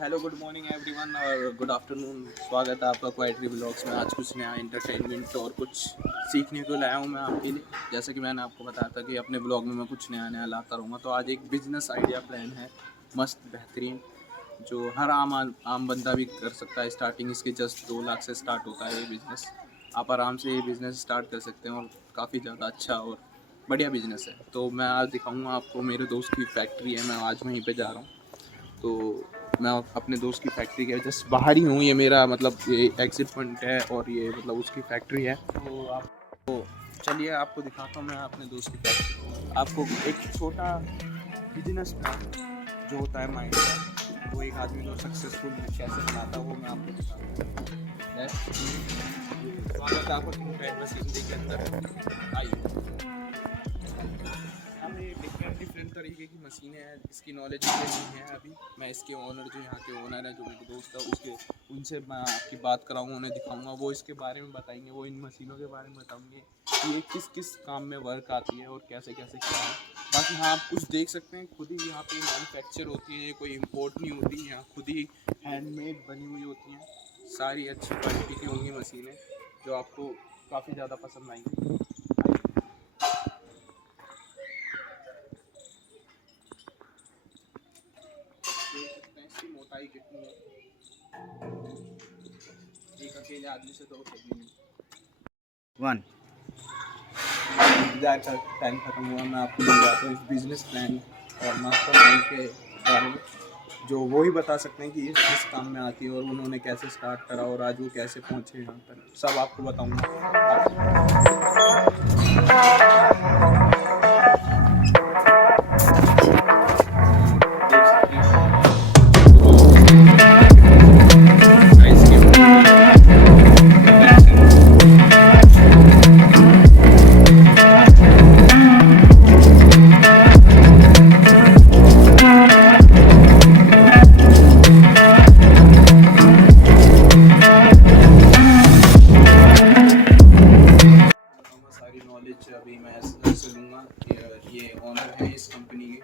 Hello good morning everyone और good afternoon. स्वागत है आपका क्वाइटरी ब्लॉग्स में। आज कुछ नया एंटरटेनमेंट और कुछ सीखने को लाया हूँ मैं आपके लिए। जैसे कि मैंने आपको बताया था कि अपने ब्लॉग में मैं कुछ नया लाता रहूँगा, तो आज एक बिज़नेस आइडिया प्लान है मस्त बेहतरीन, जो हर आम बंदा भी कर सकता है। स्टार्टिंग इसकी जस्ट 2 लाख से स्टार्ट होता है ये बिज़नेस। आप आराम से ये बिज़नेस स्टार्ट कर सकते हैं और काफ़ी ज़्यादा अच्छा और बढ़िया बिज़नेस है। तो मैं आज दिखाऊँगा आपको। मेरे दोस्त की फैक्ट्री है, मैं आज वहीं पर जा रहा हूँ। तो मैं अपने दोस्त की फैक्ट्री के जस्ट बाहर ही हूँ। ये मेरा मतलब ये एग्जिट पॉइंट है और ये मतलब उसकी फैक्ट्री है। तो आपको चलिए आपको दिखाता हूँ मैं अपने दोस्त की फैक्ट्री। आपको एक छोटा बिजनेस प्लान जो होता है माइंड का, वो एक आदमी को सक्सेसफुल कैसे बनाता है वो मैं आपको दिखाता हूँ। स्वागत है आपको मशीनरी के अंदर। आइए, डिफरेंट तरीके की मशीनें हैं। इसकी नॉलेज मुझे नहीं है अभी। मैं इसके ओनर, जो यहाँ के ओनर है, जो मेरे दोस्त है, उनसे मैं आपकी बात कराऊंगा, उन्हें दिखाऊंगा। वो इसके बारे में बताएंगे, वो इन मशीनों के बारे में बताएंगे कि ये किस किस काम में वर्क आती है और कैसे कैसे क्या है। बाकी हाँ, आप कुछ देख सकते हैं, खुद ही यहाँ पे मैन्युफैक्चर होती है, कोई इम्पोर्ट नहीं होती है। यहाँ खुद ही हैंडमेड बनी हुई होती हैं। सारी अच्छी क्वालिटी की होंगी मशीनें, जो आपको काफ़ी ज़्यादा पसंद आएंगी। मोटाई कितनी है, एक अकेले आदमी से तो नहीं। टाइम खत्म हुआ। मैं आपको मिल जाता हूँ इस बिजनेस प्लान और मास्टरमाइंड के बारे में, जो वो ही बता सकते हैं कि ये किस काम में आती है और उन्होंने कैसे स्टार्ट करा और आज वो कैसे पहुँचे यहाँ पर। सब आपको बताऊँगा। सारी नॉलेज अभी मैं ऐसे लूँगा। ये ओनर है इस कंपनी के,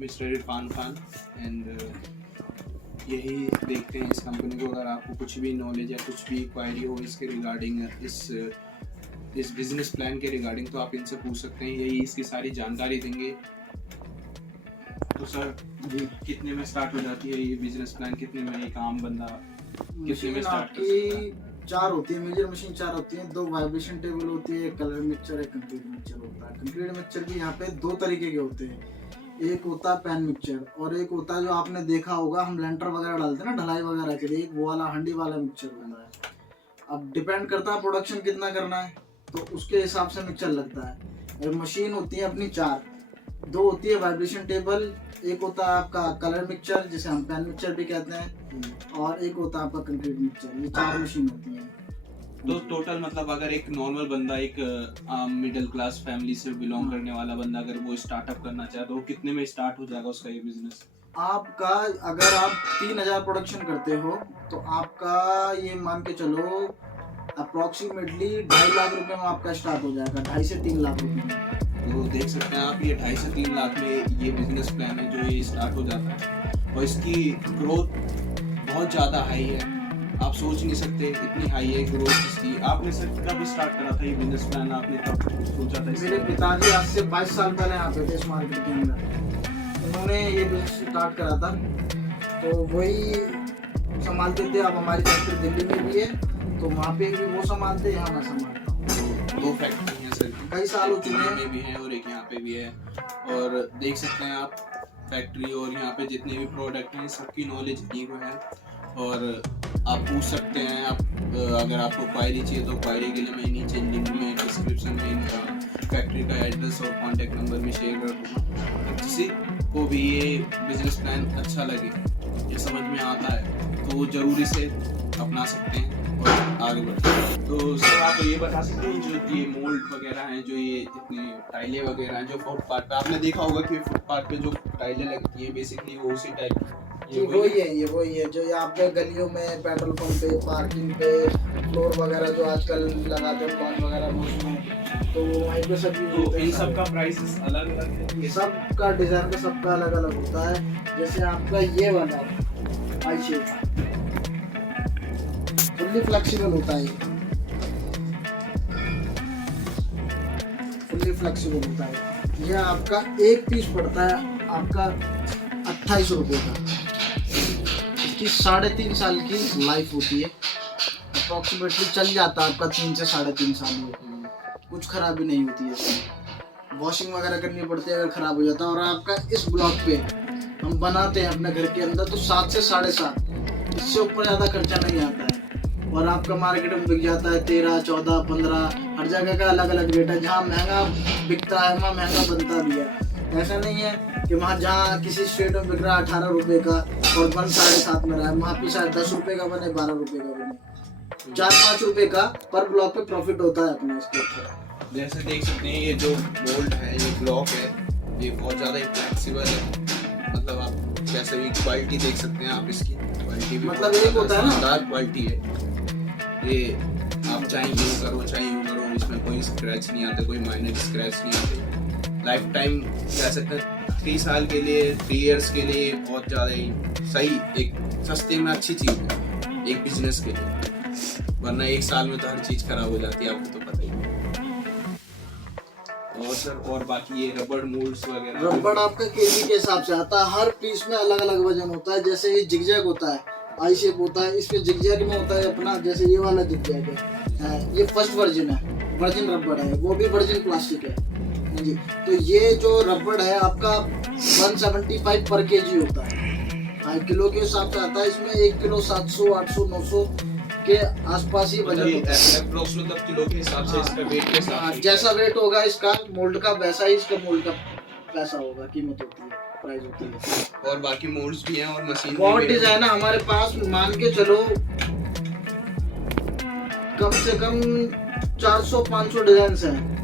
मिस्टर इरफान खान। एंड यही देखते हैं इस कंपनी को। अगर आपको कुछ भी नॉलेज या कुछ भी क्वायरी हो इसके रिगार्डिंग, इस बिजनेस प्लान के रिगार्डिंग, तो आप इनसे पूछ सकते हैं। यही इसकी सारी जानकारी देंगे। तो सर, कितने में स्टार्ट हो जाती है ये बिजनेस प्लान? कितने में एक आम बंदा कितने में स्टार्ट कर सकता है? 4 होती है, मेजर मशीन 4 होती है। 2 वाइब्रेशन टेबल होती है, एक कलर मिक्सचर, एक कंक्रीट मिक्सचर होता है। कंक्रीट मिक्सचर भी यहाँ पे 2 तरीके के होते हैं। एक होता है पैन मिक्सचर और एक होता है जो आपने देखा होगा हम लेंटर वगैरह डालते हैं ना ढलाई वगैरह के लिए, एक वो वाला हंडी वाला मिक्सचर होता है। अब डिपेंड करता है प्रोडक्शन कितना करना है, तो उसके हिसाब से मिक्सचर लगता है। मशीन होती है अपनी 4। 2 होती है वाइब्रेशन टेबल, एक होता है आपका कलर मिक्सचर जिसे हम पैन मिक्सचर भी कहते हैं, और एक होता है आपका कंक्रीट मिक्सचर। ये 4 मशीन होती हैं। तो टोटल मतलब अगर एक नॉर्मल बंदा, एक मिडिल क्लास फैमिली से बिलोंग करने वाला बंदा, अगर वो स्टार्टअप करना चाहे तो वो कितने में स्टार्ट हो जाएगा उसका ये बिजनेस? आपका अगर आप 3000 प्रोडक्शन करते हो तो आपका ये मान के चलो अप्रोक्सीमेटली 2.5 लाख रुपए में आपका स्टार्ट हो जाएगा। 2.5 से 3 लाख रुपए में। तो देख सकते हैं आप, ये 2.5 से 3 लाख में ये बिजनेस प्लान है जो ये स्टार्ट हो जाता है। और इसकी ग्रोथ बहुत ज़्यादा हाई है, आप सोच नहीं सकते इतनी हाई है ग्रोथ इसकी। आपने सर कब स्टार्ट करा था ये बिजनेस प्लान? आपने कब सोचा था? मेरे पिताजी आज से 22 साल पहले आते थे इस मार्केट के अंदर, उन्होंने ये बिजनेस स्टार्ट करा था, तो वही संभालते थे। अब हमारी फैक्ट्री दिल्ली में भी है, तो वहाँ पे भी वो संभालते, यहाँ मैं संभालता हूँ। 2 फैक्ट्री हैं सर, कई साल हो चुके में भी है और एक यहाँ पे भी है। और देख सकते हैं आप फैक्ट्री और यहाँ पे जितने भी प्रोडक्ट हैं सबकी नॉलेज दी हुई है। और आप पूछ सकते हैं। आप अगर आपको क्वायरी चाहिए तो क्वायरी के लिए मैं नीचे लिंक में डिस्क्रिप्शन में इनका फैक्ट्री का एड्रेस और कॉन्टैक्ट नंबर भी शेयर कर दूँगा। किसी को भी ये बिजनेस प्लान अच्छा लगे, ये समझ में आता है, तो वो ज़रूरी से अपना सकते हैं और आगे बढ़ते। तो सर आप ये बता सकते हैं, जो ये मोल्ड वगैरह हैं, जो ये जितने टाइलें वगैरह हैं जो फुटपाथ पे आपने देखा होगा कि फुटपाथ पे जो टाइलें लगती हैं बेसिकली वो उसी टाइप जी वही है जो यहाँ पे गलियों में, पेट्रोल पंप पे, पार्किंग पे, फ्लोर वगैरह जो आजकल लगाते हैं प्लान वगैरह में, तो वहीं पे सब इन सब का प्राइसेस अलग अलग है। सबका डिजाइन का सबका अलग अलग होता है। जैसे आपका ये वाला आई शेप, फुल्ली फ्लेक्सिबल होता है ये, फुल्ली फ्लेक्सिबल होता है। यह आपका एक पीस पड़ता है आपका 28 रुपये का। इसकी 3.5 साल की लाइफ होती है, अप्रॉक्सीमेटली चल जाता है आपका 3 से 3.5 साल में, कुछ खराबी नहीं होती है इसमें। वॉशिंग वगैरह करनी पड़ती है अगर खराब हो जाता है। और आपका इस ब्लॉक पे हम बनाते हैं अपने घर के अंदर तो 7 से 7.5, इससे ऊपर ज़्यादा खर्चा नहीं आता है। और आपका मार्केट में बिक जाता है 13, 14, 15, हर जगह का अलग अलग रेट है। जहाँ महंगा बिकता है वहाँ महंगा बनता भी है। ऐसा नहीं है कि वहाँ जहाँ किसी स्टेट में बिक रहा है 18 रुपये का और बन 7.5 में रहा है, वहाँ पे शायद 10 रुपये का बने, 12 रुपये का बने। 4-5 रुपये का पर ब्लॉक पे प्रॉफिट होता है अपना इसके ऊपर। जैसे देख सकते हैं ये जो मोल्ड है, ये ब्लॉक है, ये बहुत ज़्यादा फ्लेक्सिबल है। मतलब आप जैसे भी क्वालिटी देख सकते हैं, आप इसकी क्वालिटी भी मतलब एक होता है ना, शानदार क्वालिटी है। ये आप चाहे यूज करो चाहे यूज करो, इसमें कोई स्क्रैच नहीं आते, कोई माइनर स्क्रैच नहीं आते। लाइफ टाइम कह सकते हैं 3 साल के लिए, 3 इयर्स के लिए बहुत ज़्यादा ही सही, एक सस्ते में अच्छी चीज़ है एक बिजनेस के लिए। वरना 1 साल में तो हर चीज़ खराब हो जाती है, आपको तो पता ही है। और सर और बाकी ये रबड़ मोल्ड्स वगैरह, रबड़ आपका केजी के हिसाब से आता है, हर पीस में अलग अलग वजन होता है। जैसे ये जिगजैग होता है, आई शेप होता है, इसमें जिगजैग में होता है अपना, जैसे ये वाला जिगजैग है, ये फर्स्ट वर्जन है, वर्जिन रबड़ है, वो भी वर्जिन प्लास्टिक है जी। तो ये जो रबड़ है आपका 175 पर केजी होता है, किलो के हिसाब से आता है। इसमें 1 किलो 700, 800, 900 के आसपास ही वजन होता है। मतलब किलो के हिसाब से, इसका वेट के हिसाब से, जैसा वेट होगा इसका मोल्ड का वैसा ही इसका मोल्ड का पैसा होगा, कीमत होती है, प्राइस होती है। और बाकी मोल्ड्स भी हैं और मशीन बहुत डिजाइन है हमारे पास, मान के चलो कम से कम 400-500 डिजाइन हैं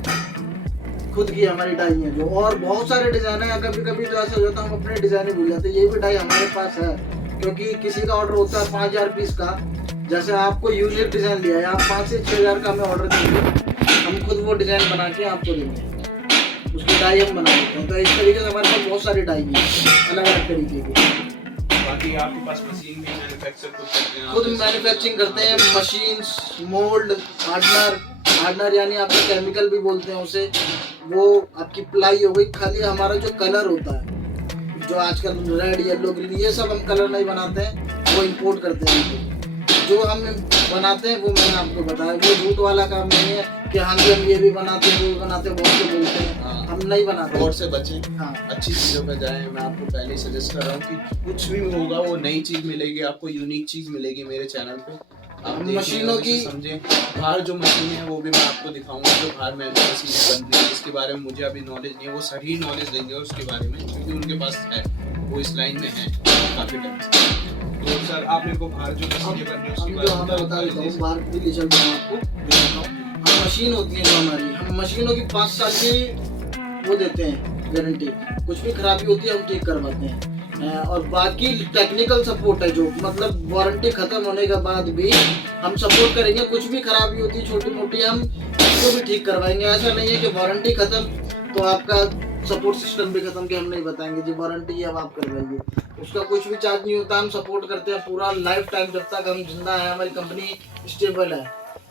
खुद की हमारी डाई है जो। और बहुत सारे डिजाइन है, कभी कभी तो ऐसा हो जाता है हम अपने डिजाइन ही भूल जाते हैं। ये भी डाई हमारे पास है, क्योंकि किसी का ऑर्डर होता है 5000 पीस का, जैसे आपको यूनिक डिजाइन लिया है, आप 5 से 6000 का हमें ऑर्डर देंगे, हम खुद वो डिजाइन बना के आपको देंगे, उसकी डाई हम बना देते हैं। तो इस तरीके से हमारे पास बहुत सारी डाई है अलग अलग तरीके की। बाकी आपके पास मशीन भी मैन्युफैक्चर खुद मैन्युफैक्चरिंग करते हैं, मशीन्स, मोल्ड, हार्डनर यानी आपका केमिकल भी बोलते हैं उसे, वो आपकी प्लाई हो गई। खाली हमारा जो कलर होता है, जो आजकल रेड, येलो, ग्रीन, ये सब हम कलर नहीं बनाते हैं, वो इंपोर्ट करते हैं। जो हम बनाते हैं वो मैंने आपको बताया, वो झूठ वाला काम नहीं है कि हाँ जी हम ये भी बनाते हैं वो भी बनाते हैं, बहुत से बोलते हैं। हाँ, हम नहीं बनाते। और से बचें, हाँ, अच्छी चीज़ों पे जाएं। मैं आपको पहले ही सजेस्ट कर रहा हूँ कि कुछ भी होगा वो नई चीज़ मिलेगी आपको, यूनिक चीज़ मिलेगी मेरे चैनल पे। आप मशीनों की समझें, बाहर जो मशीन है वो भी मैं आपको दिखाऊंगा, जो बाहर में मशीनें बन रही है इसके बारे में मुझे अभी नॉलेज नहीं है, वो सही नॉलेज देंगे उसके बारे में, क्योंकि उनके पास है, वो इस लाइन में है काफ़ी टाइम से। तो सर आप मेरे को बाहर जो मशीनें बन रही है उसके बारे में बता देता हूँ, बाहर भी ले चलता हूँ आपको। हम मशीन होती है जो हमारी, हम मशीनों की 5 साल की वो देते हैं गारंटी, कुछ भी खराबी होती है हम ठीक करवाते हैं। और बाकी टेक्निकल सपोर्ट है, जो मतलब वारंटी खत्म होने के बाद भी हम सपोर्ट करेंगे, कुछ भी खराबी होती है छोटी मोटी हम उसको भी ठीक करवाएंगे। ऐसा नहीं है कि वारंटी खत्म तो आपका सपोर्ट सिस्टम भी खत्म, कि हम नहीं बताएंगे जी वारंटी है अब आप करवाइए, उसका कुछ भी चार्ज नहीं होता। हम सपोर्ट करते हैं पूरा लाइफ टाइम, जब तक हम जिंदा है, हमारी कंपनी स्टेबल है,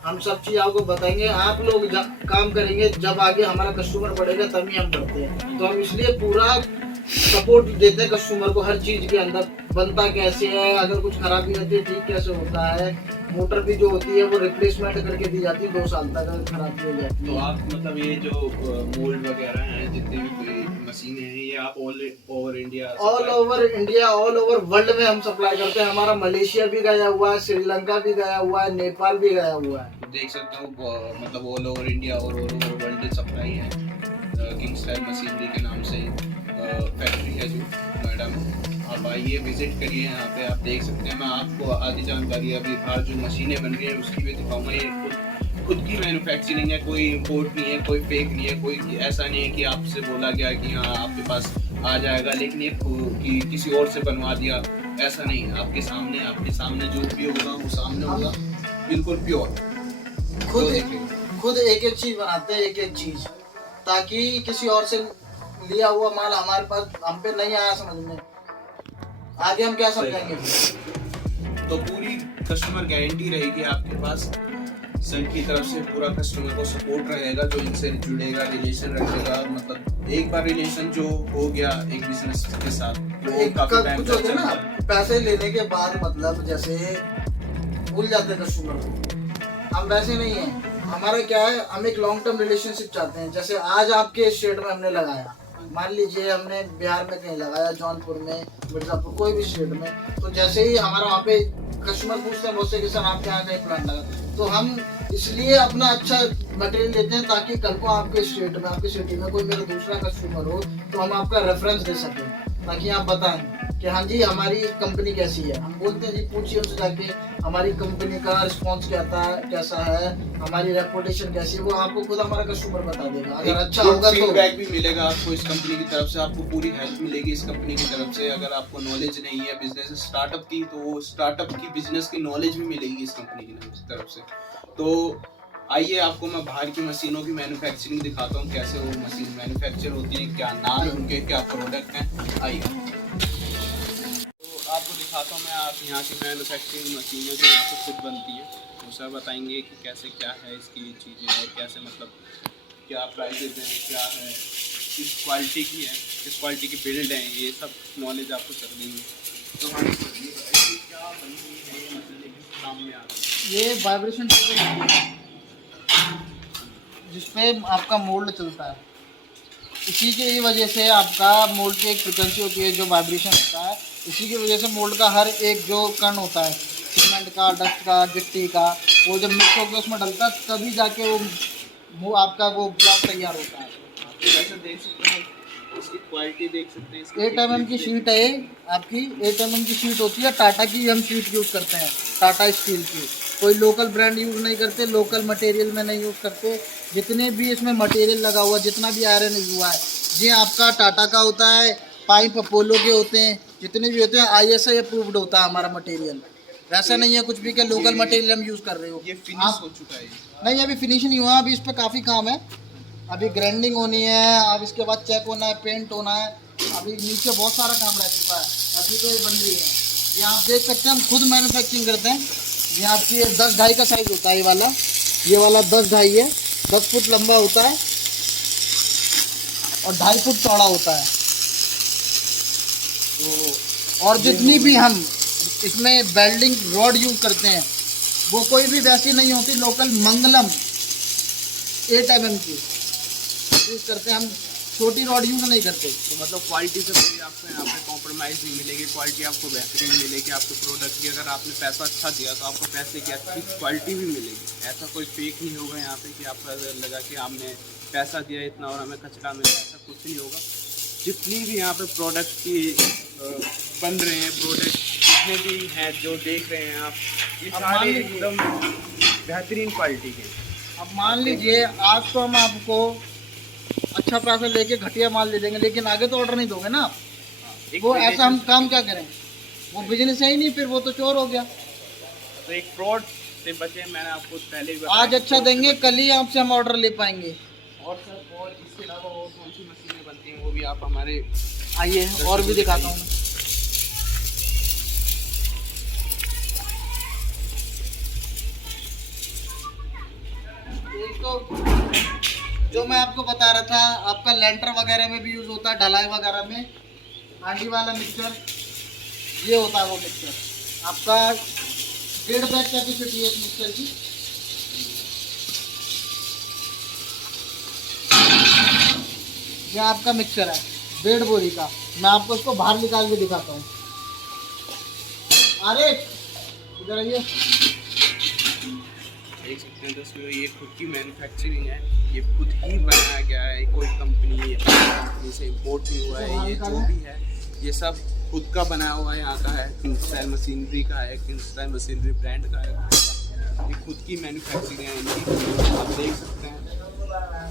हम सब चीज़ आपको बताएंगे। आप लोग काम करेंगे, जब आगे हमारा कस्टमर बढ़ेगा तभी हम बढ़ते हैं। तो हम इसलिए पूरा सपोर्ट देते हैं कस्टमर को, हर चीज़ के अंदर बनता कैसे है, अगर कुछ खराबी रहती है ठीक कैसे होता है, मोटर भी जो होती है वो रिप्लेसमेंट करके दी जाती है 2 साल तक अगर खराबी हो जाती है। तो आप मतलब ये जो मोल्ड वगैरह हैं, जितने भी मशीनें हैं, ये आप all over India, all over world में हम सप्लाई करते हैं। हमारा मलेशिया भी गया हुआ है, श्रीलंका भी गया हुआ है, नेपाल भी गया हुआ है। देख सकते हो मतलब ऑल ओवर इंडिया और ऑल ओवर वर्ल्ड सप्लाई है। किंग स्टाइल मशीनरी के नाम से फैक्ट्री है जो नोएडा में, आप आइए विजिट करिए, यहाँ पे आप देख सकते हैं। मैं आपको आधी जानकारी अभी बाहर जो मशीनें बन रही हैं उसकी भी दिखाऊंगा। ये खुद की मैन्युफैक्चरिंग है, कोई इंपोर्ट नहीं है, कोई फेक नहीं है, कोई ऐसा नहीं है कि आपसे बोला गया कि हाँ आपके पास आ जाएगा लेकिन ये कि किसी और से बनवा दिया, ऐसा नहीं है। आपके सामने जो भी होगा वो सामने होगा, बिल्कुल प्योर। खुद एक एक चीज बनाते हैं, एक एक चीज, ताकि किसी और से लिया हुआ माल हमारे पास हम पे नहीं आया समझ में, आगे हम क्या समझेंगे। तो पूरी कस्टमर गारंटी रहेगी आपके पास। सर की तरफ से पूरा कस्टमर को सपोर्ट रहेगा, जो इनसे जुड़ेगा, रिलेशन रखेगा। मतलब एक बार रिलेशन जो हो गया एक बिजनेस के साथ, वो एक काफी टाइम कुछ होता है ना, पैसे लेने के बाद मतलब जैसे भूल जाते हैं कस्टमर को। हम वैसे नहीं है, हमारा क्या है, हम एक लॉन्ग टर्म रिलेशनशिप चाहते हैं। जैसे आज आपके स्टेट में हमने लगाया, मान लीजिए हमने बिहार में कहीं लगाया, जौनपुर में, मिर्जापुर, कोई भी स्टेट में, तो जैसे ही हमारा वहाँ पे कस्टमर पूछते हैं मुझसे कि सर आपके यहाँ कहीं प्लांट लगा, तो हम इसलिए अपना अच्छा मटेरियल देते हैं ताकि कल को आपके स्टेट में, आपकी सिटी में कोई मेरा दूसरा कस्टमर हो तो हम आपका रेफरेंस दे सकें, ताकि आप बताएं कि हाँ जी हमारी कंपनी कैसी है। हम बोलते हैं जी पूछिए उनसे जाके हमारी कंपनी का रिस्पॉन्स कैसा है, हमारी रेपुटेशन कैसी है, वो आपको खुद हमारा कस्टमर बता देगा। अगर अच्छा होगा तो फीडबैक भी मिलेगा आपको इस कंपनी की तरफ से, आपको पूरी हेल्प मिलेगी इस कंपनी की तरफ से। अगर आपको नॉलेज नहीं है बिजनेस स्टार्टअप की, तो वो स्टार्टअप की बिजनेस की नॉलेज भी मिलेगी इस कंपनी की तरफ से। तो आइए आपको मैं बाहर की मशीनों की मैन्युफैक्चरिंग दिखाता हूँ, कैसे वो मशीन मैन्युफैक्चर होती है, क्या नाम है उनके, क्या प्रोडक्ट हैं। आइए तो आपको दिखाता हूँ मैं आप यहाँ की मैन्युफैक्चरिंग मशीनें जो यहाँ पर खुद बनती है, वो सर बताएंगे कि कैसे क्या है इसकी चीज़ें, और कैसे मतलब क्या प्राइसेज हैं, क्या है, किस क्वालिटी की है, किस क्वालिटी की बिल्ड है, ये सब नॉलेज आपको सर देंगे। तो हाँ क्या बनी है ये मशीनें, किस काम में आ रही है? ये वाइब्रेशन टेबल जिसपे आपका मोल्ड चलता है, इसी की वजह से आपका मोल्ड की एक फ्रिक्वेंसी होती है जो वाइब्रेशन होता है। इसी की वजह से मोल्ड का हर एक जो कण होता है, सीमेंट का, डस्ट का, गिट्टी का, वो जब मिक्स होकर उसमें डलता है तभी जाके वो आपका वो ब्लॉक तैयार होता है। जैसे देख सकते हैं इसकी क्वालिटी देख सकते हैं। 8 mm की शीट है ये आपकी, 8 mm की शीट होती है। टाटा की हम शीट यूज़ करते हैं, टाटा स्टील की। कोई लोकल ब्रांड यूज़ नहीं करते, लोकल मटेरियल में नहीं यूज़ करते। जितने भी इसमें मटेरियल लगा हुआ, जितना भी आयरन यूज हुआ है, ये आपका टाटा का होता है, पाइप अपोलो के होते हैं, जितने भी होते हैं ISI अप्रूव्ड होता है हमारा मटेरियल। वैसा नहीं है कुछ भी कि लोकल मटेरियल हम यूज़ कर रहे हो। ये फिनिश हो चुका है? नहीं, अभी फिनिश नहीं हुआ, अभी इस पर काफ़ी काम है। अभी ग्राइंडिंग होनी है, अब इसके बाद चेक होना है, पेंट होना है, अभी नीचे बहुत सारा काम रह चुका है, अभी तो ये बन रही है। ये आप देख सकते हैं हम खुद मैन्युफैक्चरिंग करते हैं। ये आपकी 10-2.5 का साइज़ होता है, ये वाला 10-2.5 है, 10 फुट लंबा होता है और 2.5 फुट चौड़ा होता है। तो और जितनी भी हम इसमें वेल्डिंग रॉड यूज़ करते हैं वो कोई भी वैसी नहीं होती, लोकल मंगलम 8 mm की यूज़ करते हैं हम, छोटी रॉड यूज़ नहीं करते। तो मतलब क्वालिटी से कोई आपको यहाँ पे कॉम्प्रोमाइज़ नहीं मिलेगी, क्वालिटी आपको बेहतरीन मिलेगी आपके प्रोडक्ट की। अगर आपने पैसा अच्छा दिया तो आपको पैसे की अच्छी क्वालिटी भी मिलेगी। ऐसा कोई फेक नहीं होगा यहाँ पे कि आपका लगा कि आपने पैसा दिया इतना और हमें कचरा मिला, ऐसा कुछ नहीं होगा। जितनी भी यहाँ पे प्रोडक्ट की बन रहे हैं, प्रोडक्ट जितने भी हैं जो देख रहे हैं आप, ये सारे एकदम बेहतरीन क्वालिटी के। अब मान लीजिए आज तो हम आपको अच्छा पैसा लेके घटिया माल दे देंगे, लेकिन आगे तो ऑर्डर नहीं दोगे ना आप। वो ऐसा हम काम क्या करें, वो बिजनेस है ही नहीं, फिर वो तो चोर हो गया। तो एक फ्रॉड से बचे, मैंने आपको पहले भी आज अच्छा देंगे, कल ही आपसे हम ऑर्डर ले पाएंगे। और सर और इसके अलावा और कौन सी मशीनें बनती हैं वो भी आप हमारे आइए और भी दिखाता हूँ। एक तो जो मैं आपको बता रहा था, आपका लेंटर वगैरह में भी यूज़ होता है, ढलाई वगैरह में। हांडी वाला मिक्सचर, ये होता है वो मिक्सचर आपका 1.5 बैग कैपेसिटी है इस मिक्सचर की। ये आपका मिक्सचर है 1.5 बोरी का। मैं आपको इसको बाहर निकाल के दिखाता हूँ। अरे इधर आइए, देख सकते हैं दोस्तों, ये खुद की मैन्युफैक्चरिंग है, ये खुद ही बनाया गया है, कोई कंपनी से इम्पोर्ट नहीं हुआ है। ये जो भी है ये सब खुद का बनाया हुआ है, यहाँ का है, किंग स्टाइल मशीनरी का है, किंग स्टाइल मशीनरी ब्रांड का है। ये खुद की मैन्युफैक्चरिंग है इनकी। आप देख सकते हैं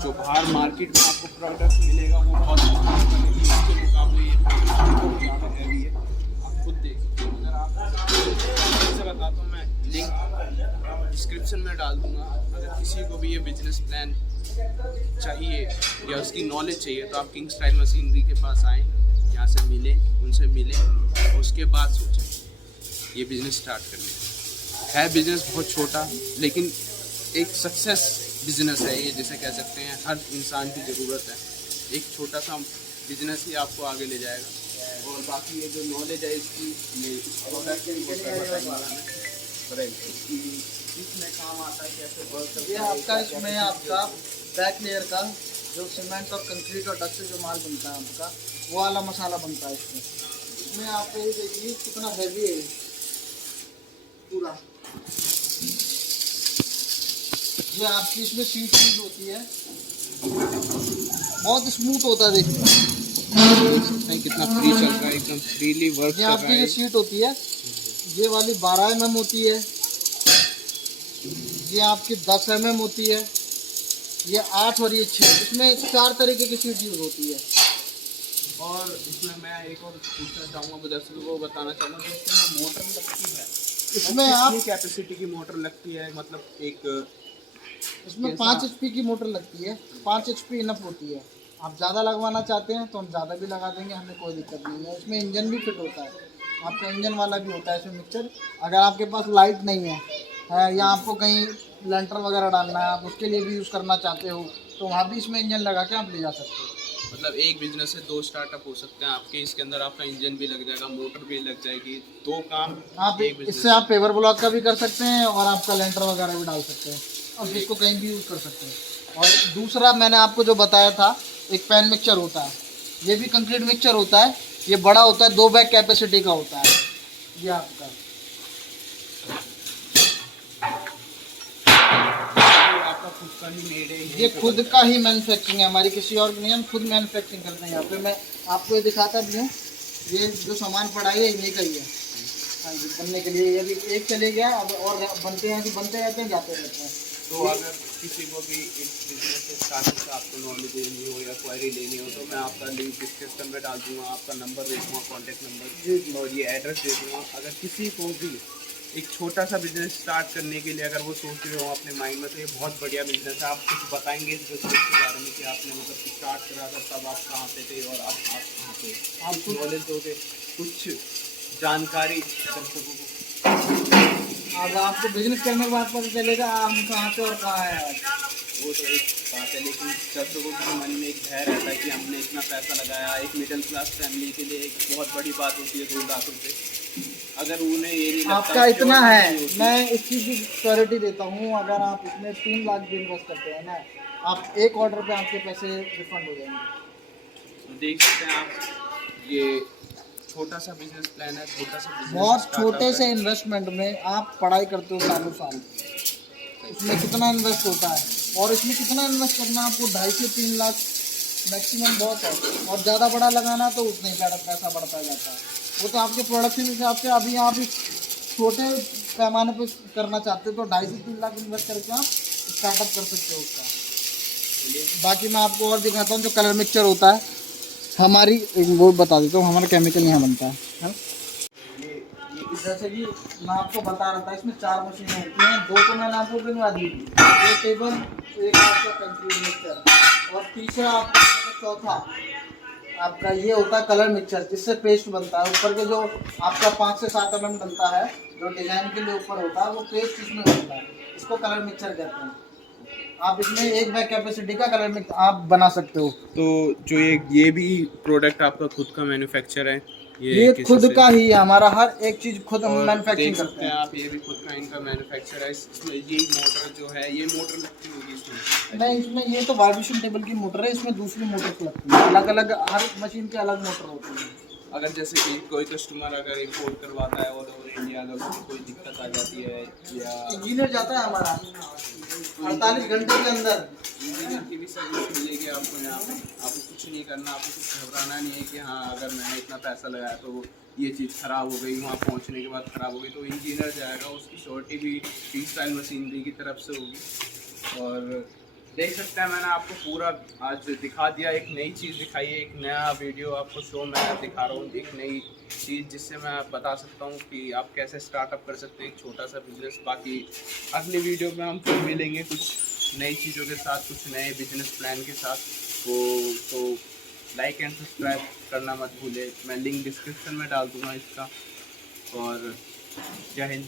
जो बाहर मार्केट में आपको प्रोडक्ट मिलेगा वो बहुत इसके मुकाबले ये ज़्यादा हैवी है, आप खुद देख सकते हैं। अगर आप से बताता हूँ, मैं लिंक डिस्क्रिप्शन में डाल दूँगा। अगर किसी को भी ये बिजनेस प्लान चाहिए या उसकी नॉलेज चाहिए तो आप किंग स्टाइल मशीनरी के पास आएँ, यहाँ से मिलें, उनसे मिलें, उसके बाद सोचें। ये बिज़नेस स्टार्ट करने है बिज़नेस बहुत छोटा, लेकिन एक सक्सेस बिज़नेस है ये, जिसे कह सकते हैं हर इंसान की ज़रूरत है। एक छोटा सा बिज़नेस ही आपको आगे ले जाएगा। और बाकी ये जो नॉलेज है इसकी, ये प्रोडक्ट इसमें काम आता है, कैसे वर्क करता है। ये आपका इसमें आपका बैक लेयर का जो सीमेंट और कंक्रीट और डस्ट से जो माल बनता है आपका, वो वाला मसाला बनता है इसमें आप ये देखिए कितना हैवी है पूरा। ये आपकी इसमें सीट यूज होती है, बहुत स्मूथ होता है देखिए कितना फ्री चल रहा है, एकदम फ्रीली वर्क ये कर रहा आपकी है। जो सीट होती है ये वाली 12 mm होती है, ये आपकी 10 mm होती है, ये 8 और ये 6, इसमें 4 तरीके की सीट यूज होती है। और इसमें मैं एक और पूछना चाहूँगा, दर्शकों को बताना चाहूँगा कि इसमें मोटर लगती है, इसमें आप कैपेसिटी की मोटर लगती है, मतलब एक इसमें 5 HP की मोटर लगती है, 5 HP इनफ होती है। आप ज़्यादा लगवाना चाहते हैं तो हम ज़्यादा भी लगा देंगे, हमें कोई दिक्कत नहीं है। इसमें इंजन भी फिट होता है, आपका इंजन वाला भी होता है इसमें मिक्सचर। अगर आपके पास लाइट नहीं है या आपको कहीं लेंटर वगैरह डालना है, आप उसके लिए भी यूज़ करना चाहते हो तो वहाँ भी इसमें इंजन लगा के आप ले जा सकते हो। मतलब एक बिजनेस से 2 स्टार्टअप हो सकते हैं आपके। इसके अंदर आपका इंजन भी लग जाएगा, मोटर भी लग जाएगी, 2 काम आप एक बिजनेस। इससे आप पेवर ब्लॉक का भी कर सकते हैं और आपका लेंटर वगैरह भी डाल सकते हैं और इसको कहीं भी यूज़ कर सकते हैं। और दूसरा मैंने आपको जो बताया था, एक पैन मिक्सचर होता है, ये भी कंक्रीट मिक्सचर होता है, ये बड़ा होता है, 2 बैग कैपेसिटी का होता है। ये आपका आपका खुद का ही मेड है, ये खुद का ही मैन्युफैक्चरिंग है हमारी, किसी और की नहीं, हम खुद मैन्युफैक्चरिंग करते हैं यहाँ पे। मैं आपको ये दिखाता भी हूँ, ये जो सामान पड़ा है इन्हीं का ही है। हाँ जी, बनने के लिए ये भी एक चले गया, अब और बनते हैं, बनते रहते हैं, जाते रहते हैं। तो अगर किसी को भी इस बिजनेस से स्टार्टअप का आपको नॉलेज लेनी हो या क्वारी लेनी हो तो मैं आपका लिंक डिस्क्रिप्शन में डाल दूंगा, आपका नंबर दे दूँगा, कॉन्टैक्ट नंबर और ये एड्रेस दे दूँगा। अगर किसी को भी एक छोटा सा बिजनेस स्टार्ट करने के लिए अगर वो सोच रहे हो अपने माइंड में, तो ये बहुत बढ़िया बिजनेस है। आप कुछ बताएंगे इस बिजनेस के बारे में कि आपने मतलब स्टार्ट करा था तब आप कहाँ पे थे और अब आप कहाँ पे, आप कुछ नॉलेज दोगे, कुछ जानकारी दर्शकों को। अब आपको बिजनेस करने के बाद पता चलेगा हम कहाँ पे और कहाँ है आज। वो तो एक बात है, लेकिन दर्शकों के मन में एक भय रहता है कि हमने इतना पैसा लगाया। एक मिडिल क्लास फैमिली के लिए एक बहुत बड़ी बात होती है 2 लाख रुपये। अगर उन्हें ये नहीं लगता आपका कि इतना और है, नहीं होती। मैं इस चीज़ की श्योरिटी देता हूँ, अगर आप इसमें 3 लाख भी इन्वेस्ट करते हैं ना, आप एक ऑर्डर पे आपके पैसे रिफंड हो जाएंगे। तो देख सकते हैं आप, ये छोटा सा बिजनेस प्लान है, छोटा सा बिजनेस बहुत छोटे से इन्वेस्टमेंट में आप पढ़ाई करते हो सालों साल, उसमें कितना इन्वेस्ट होता है और इसमें कितना इन्वेस्ट करना आपको 2.5 से 3 लाख मैक्सिमम बहुत है, और ज़्यादा बड़ा लगाना तो उतना ही ज़्यादा पैसा बढ़ता जाता है। वो तो आपके प्रोडक्शन हिसाब से, अभी आप इस छोटे पैमाने पे करना चाहते हो तो 2.5 से 3 लाख इन्वेस्ट करके आप स्टार्टअप कर सकते हो उसका। बाकी मैं आपको और दिखाता हूँ जो कलर मिक्सचर होता है हमारी, वो बता देता हूँ, हमारा केमिकल यहाँ बनता है। जैसे कि मैं आपको बता रहा था, इसमें 4 मशीनें होती हैं, 2 तो मैंने आपको बनवा दी, 2 टेबल, एक आपका कंक्रीट मिक्सचर और तीसरा आपका चौथा आपका ये होता है कलर मिक्सचर, जिससे पेस्ट बनता है। ऊपर के जो आपका 5 से 7 mm बनता है, जो डिजाइन के लिए ऊपर होता है, वो पेस्ट इसमें बनता है, इसको कलर मिक्सचर कहते हैं। आप इसमें 1 बैग कैपेसिटी का कलर मिक्स आप बना सकते हो। तो जो ये भी प्रोडक्ट आपका खुद का मैन्युफैक्चर है, ये किसी खुद से? का ही है, हमारा हर एक चीज़ खुद हम और मैन्युफैक्चरिंग देख करते सकते हैं। हैं आप, ये भी खुद का इनका मैन्युफैक्चर है। इसमें ये मोटर जो है, ये मोटर लगती होगी इसमें? नहीं, इसमें ये तो वाइब्रेशन टेबल की मोटर है, इसमें दूसरी मोटर लगती है, अलग अलग हर मशीन के अलग मोटर होती है। अगर जैसे कि कोई कस्टमर अगर इंपोर्ट करवाता है ऑल ओवर इंडिया, अगर उसको कोई दिक्कत आ जाती है या इंजीनियर जाता है हमारा 48 घंटे के अंदर। इंजीनियर की भी सर्विस मिलेगी आपको यहाँ पे। आपको कुछ नहीं करना, आपको कुछ घबराना नहीं है कि हाँ अगर मैंने इतना पैसा लगाया तो ये चीज़ ख़राब हो गई, वहाँ पहुँचने के बाद ख़राब हो गई, तो इंजीनियर जाएगा, उसकी श्योरिटी भी फ्री स्टाइल मशीनरी की तरफ से होगी। और देख सकते हैं मैंने आपको पूरा आज दिखा दिया, एक नई चीज़ दिखाई है, एक नया वीडियो आपको शो मैं दिखा रहा हूँ, एक नई चीज़ जिससे मैं बता सकता हूँ कि आप कैसे स्टार्टअप कर सकते हैं एक छोटा सा बिजनेस। बाकी अगली वीडियो में हम फिर मिलेंगे कुछ नई चीज़ों के साथ, कुछ नए बिजनेस प्लान के साथ। तो लाइक एंड सब्सक्राइब करना मत भूले, मैं लिंक डिस्क्रिप्शन में डाल दूँगा इसका। और जय हिंद।